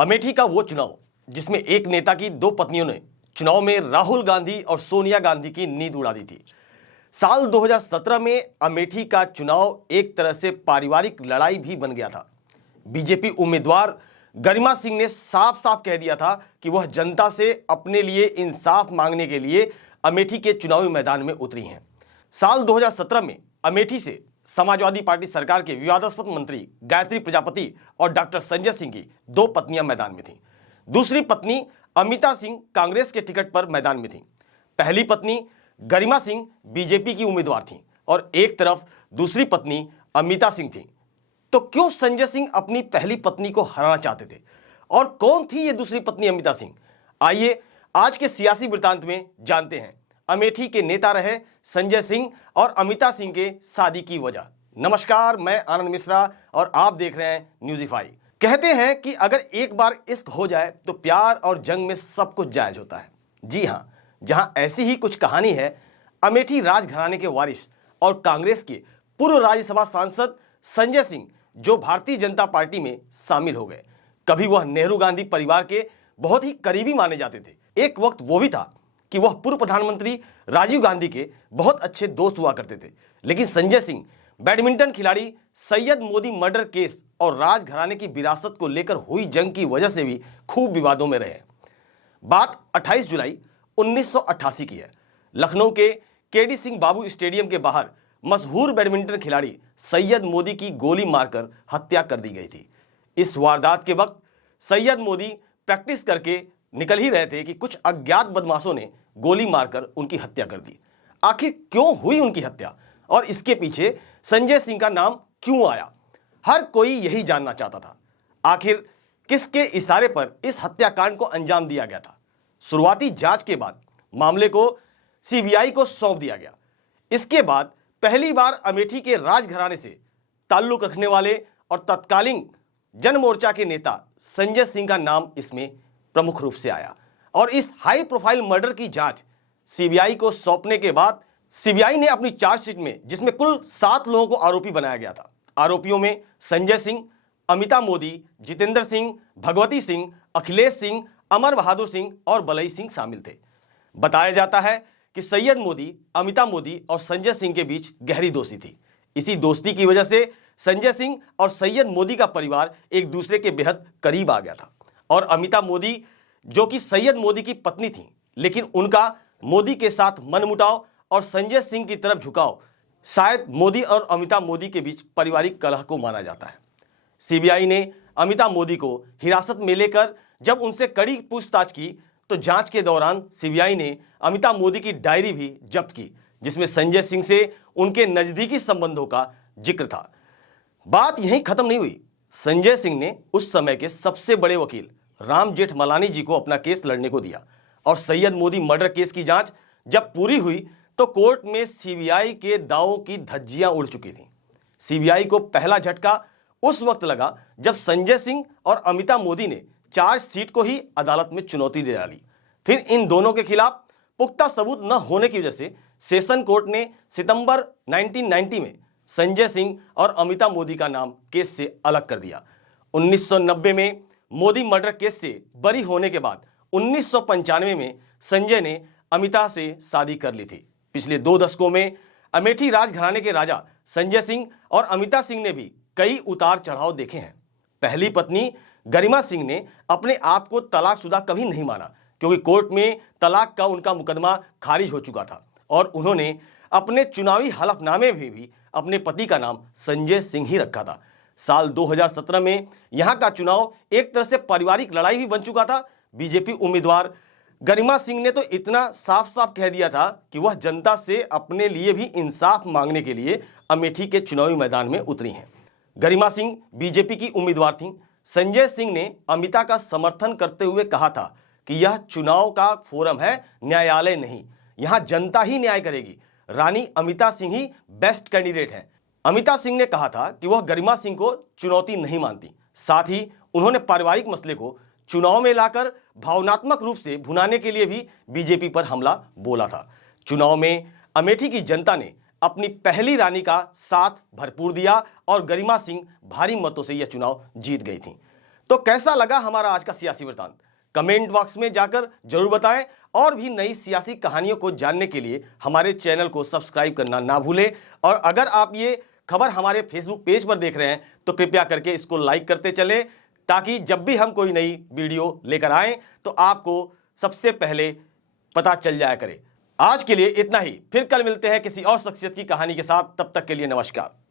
अमेठी का वो चुनाव जिसमें एक नेता की दो पत्नियों ने चुनाव में राहुल गांधी और सोनिया गांधी की नींद उड़ा दी थी। साल 2017 में अमेठी का चुनाव एक तरह से पारिवारिक लड़ाई भी बन गया था। बीजेपी उम्मीदवार गरिमा सिंह ने साफ साफ कह दिया था कि वह जनता से अपने लिए इंसाफ मांगने के लिए अमेठी के चुनावी मैदान में उतरी हैं। साल 2017 में अमेठी से समाजवादी पार्टी सरकार के विवादास्पद मंत्री गायत्री प्रजापति और डॉक्टर संजय सिंह की दो पत्नियां मैदान में थीं। दूसरी पत्नी अमिता सिंह कांग्रेस के टिकट पर मैदान में थीं। पहली पत्नी गरिमा सिंह बीजेपी की उम्मीदवार थीं और एक तरफ दूसरी पत्नी अमिता सिंह थीं। तो क्यों संजय सिंह अपनी पहली पत्नी को हराना चाहते थे और कौन थी ये दूसरी पत्नी अमिता सिंह? आइए आज के सियासी वृत्तांत में जानते हैं अमेठी के नेता रहे संजय सिंह और अमिता सिंह के शादी की वजह। नमस्कार, मैं आनंद मिश्रा और आप देख रहे हैं न्यूज़ीफाई। कहते हैं कि अगर एक बार इश्क हो जाए तो प्यार और जंग में सब कुछ जायज होता है। जी हां, जहां ऐसी ही कुछ कहानी है अमेठी राजघराने के वारिस और कांग्रेस के पूर्व राज्यसभा सांसद संजय सिंह, जो भारतीय जनता पार्टी में शामिल हो गए। कभी वह नेहरू गांधी परिवार के बहुत ही करीबी माने जाते थे। एक वक्त वो भी था कि वह पूर्व प्रधानमंत्री राजीव गांधी के बहुत अच्छे दोस्त हुआ करते थे। लेकिन संजय सिंह बैडमिंटन खिलाड़ी सैयद मोदी मर्डर केस और राजघराने की विरासत को लेकर हुई जंग की वजह से भी खूब विवादों में रहे। बात 28 जुलाई 1988 की है। लखनऊ के केडी सिंह बाबू स्टेडियम के बाहर मशहूर बैडमिंटन खिलाड़ी सैयद मोदी की गोली मारकर हत्या कर दी गई थी। इस वारदात के वक्त सैयद मोदी प्रैक्टिस करके निकल ही रहे थे कि कुछ अज्ञात बदमाशों ने गोली मारकर उनकी हत्या कर दी। आखिर क्यों हुई उनकी हत्या और इसके पीछे संजय सिंह का नाम क्यों आया, हर कोई यही जानना चाहता था। आखिर किसके इशारे पर इस हत्याकांड को अंजाम दिया गया था? शुरुआती जांच के बाद मामले को सीबीआई को सौंप दिया गया। इसके बाद पहली बार अमेठी के राजघराने से ताल्लुक रखने वाले और तत्कालीन जन मोर्चा के नेता संजय सिंह का नाम इसमें प्रमुख रूप से आया और इस हाई प्रोफाइल मर्डर की जांच सीबीआई को सौंपने के बाद सीबीआई ने अपनी चार्जशीट में, जिसमें कुल 7 लोगों को आरोपी बनाया गया था। आरोपियों में संजय सिंह, अमिता मोदी, जितेंद्र सिंह, भगवती सिंह, अखिलेश सिंह, अमर बहादुर सिंह और बलई सिंह शामिल थे। बताया जाता है कि सैयद मोदी, अमिता मोदी और संजय सिंह के बीच गहरी दोस्ती थी। इसी दोस्ती की वजह से संजय सिंह और सैयद मोदी का परिवार एक दूसरे के बेहद करीब आ गया था और अमिता मोदी, जो कि सैयद मोदी की पत्नी थी, लेकिन उनका मोदी के साथ मनमुटाव और संजय सिंह की तरफ झुकाव शायद मोदी और अमिता मोदी के बीच पारिवारिक कलह को माना जाता है। सीबीआई ने अमिता मोदी को हिरासत में लेकर जब उनसे कड़ी पूछताछ की तो जांच के दौरान सीबीआई ने अमिता मोदी की डायरी भी जब्त की, जिसमें संजय सिंह से उनके नजदीकी संबंधों का जिक्र था। बात यहीं खत्म नहीं हुई। संजय सिंह ने उस समय के सबसे बड़े वकील राम जेठमलानी जी को अपना केस लड़ने को दिया और सैयद मोदी मर्डर केस की जांच जब पूरी हुई तो कोर्ट में सीबीआई के दावों की धज्जियां उड़ चुकी थीं। सीबीआई को पहला झटका उस वक्त लगा जब संजय सिंह और अमिता मोदी ने चार्जशीट को ही अदालत में चुनौती दे डाली। फिर इन दोनों के खिलाफ पुख्ता सबूत न होने की वजह से सेशन कोर्ट ने सितंबर 1990 में संजय सिंह और अमिता मोदी का नाम केस से अलग कर दिया। 1990 में मोदी मर्डर केस से बरी होने के बाद 1995 में संजय ने अमिता से शादी कर ली थी। पिछले 2 दशकों में अमेठी राजघराने के राजा संजय सिंह और अमिता सिंह ने भी कई उतार चढ़ाव देखे हैं। पहली पत्नी गरिमा सिंह ने अपने आप को तलाकशुदा कभी नहीं माना, क्योंकि कोर्ट में तलाक का उनका मुकदमा खारिज हो चुका था और उन्होंने अपने चुनावी हलफनामे में भी अपने पति का नाम संजय सिंह ही रखा था। साल 2017 में यहां का चुनाव एक तरह से पारिवारिक लड़ाई भी बन चुका था। बीजेपी उम्मीदवार गरिमा सिंह ने तो इतना साफ साफ कह दिया था कि वह जनता से अपने लिए भी इंसाफ मांगने के लिए अमेठी के चुनावी मैदान में उतरी हैं। गरिमा सिंह बीजेपी की उम्मीदवार थीं। संजय सिंह ने अमिता का समर्थन करते हुए कहा था कि यह चुनाव का फोरम है, न्यायालय नहीं, यहां जनता ही न्याय करेगी। रानी अमिता सिंह ही बेस्ट कैंडिडेट हैं। अमिता सिंह ने कहा था कि वह गरिमा सिंह को चुनौती नहीं मानती। साथ ही उन्होंने पारिवारिक मसले को चुनाव में लाकर भावनात्मक रूप से भुनाने के लिए भी बीजेपी पर हमला बोला था। चुनाव में अमेठी की जनता ने अपनी पहली रानी का साथ भरपूर दिया और गरिमा सिंह भारी मतों से यह चुनाव जीत गई थी। तो कैसा लगा हमारा आज का सियासी वृत्तांत? कमेंट बॉक्स में जाकर जरूर बताएं और भी नई सियासी कहानियों को जानने के लिए हमारे चैनल को सब्सक्राइब करना ना भूलें। और अगर आप ये खबर हमारे फेसबुक पेज पर देख रहे हैं तो कृपया करके इसको लाइक करते चलें, ताकि जब भी हम कोई नई वीडियो लेकर आएं तो आपको सबसे पहले पता चल जाया करे। आज के लिए इतना ही, फिर कल मिलते हैं किसी और शख्सियत की कहानी के साथ। तब तक के लिए नमस्कार।